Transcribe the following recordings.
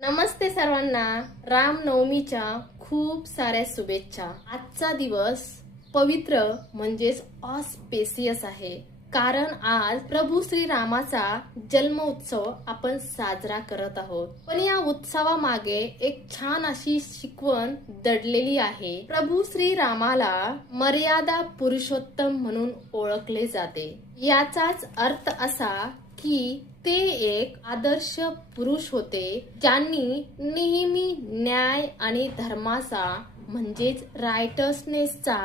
नमस्ते सर्वांना, रामनवमीच्या खूप साऱ्या शुभेच्छा। आजचा दिवस पवित्र म्हणजेच ऑस्पेसियस आहे, कारण आज प्रभू श्रीरामाचा जन्म उत्सव आपण साजरा करत आहोत। पण या उत्सवामागे एक छान अशी शिकवण दडलेली आहे। प्रभू श्रीरामाला मर्यादा पुरुषोत्तम म्हणून ओळखले जाते। याचाच अर्थ असा की ते एक आदर्श पुरुष होते, ज्यांनी नेहमी न्याय आणि धर्माचा म्हणजेच रायटसनेसचा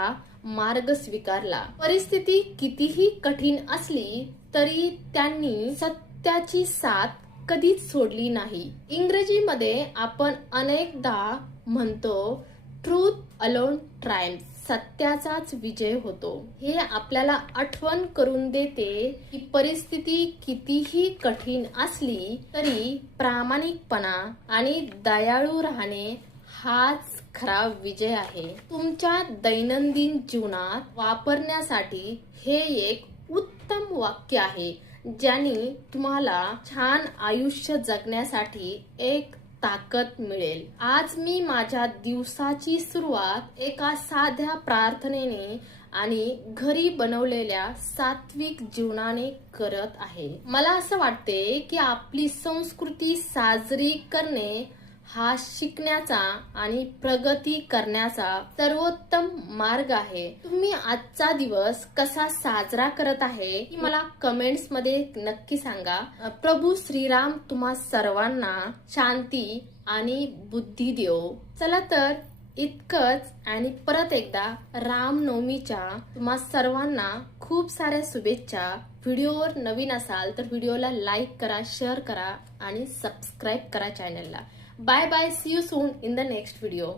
मार्ग स्वीकारला। परिस्थिती कितीही कठीण असली तरी त्यांनी सत्याची साथ कधीच सोडली नाही। इंग्रजीमध्ये आपण अनेकदा म्हणतो ट्रूथ अलोन ट्रायम्फ्स, सत्याचाच विजय होतो। हे आपल्याला आठवण करून देते की परिस्थिती कितीही कठीण असली तरी प्रामाणिकपणा आणि दयाळू राहणे हाच खरा विजय आहे। तुमच्या दैनंदिन जीवनात वापरण्यासाठी हे एक उत्तम वाक्य आहे, ज्याने तुम्हाला छान आयुष्य जगण्यासाठी एक ताकद मिळेल। आज मी माझ्या दिवसाची सुरुवात एका साध्या प्रार्थनेने आणि घरी बनवलेल्या सात्विक जीवनाने करत आहे। मला असं वाटते की आपली संस्कृती साजरी करणे हा शिकण्याचा आणि प्रगती करण्याचा सर्वोत्तम मार्ग आहे। तुम्ही आजचा दिवस कसा साजरा करत आहे की मला कमेंट्स मध्ये नक्की सांगा। प्रभू श्रीराम तुम्हा सर्वांना शांती आणि बुद्धी देवो। चला तर इतकंच, आणि परत एकदा रामनवमीच्या तुम्हा सर्वांना खूप साऱ्या शुभेच्छा। व्हिडिओवर नवीन असाल तर व्हिडिओला लाईक करा, शेअर करा आणि सबस्क्राईब करा चॅनलला। Bye bye, see you soon in the next video.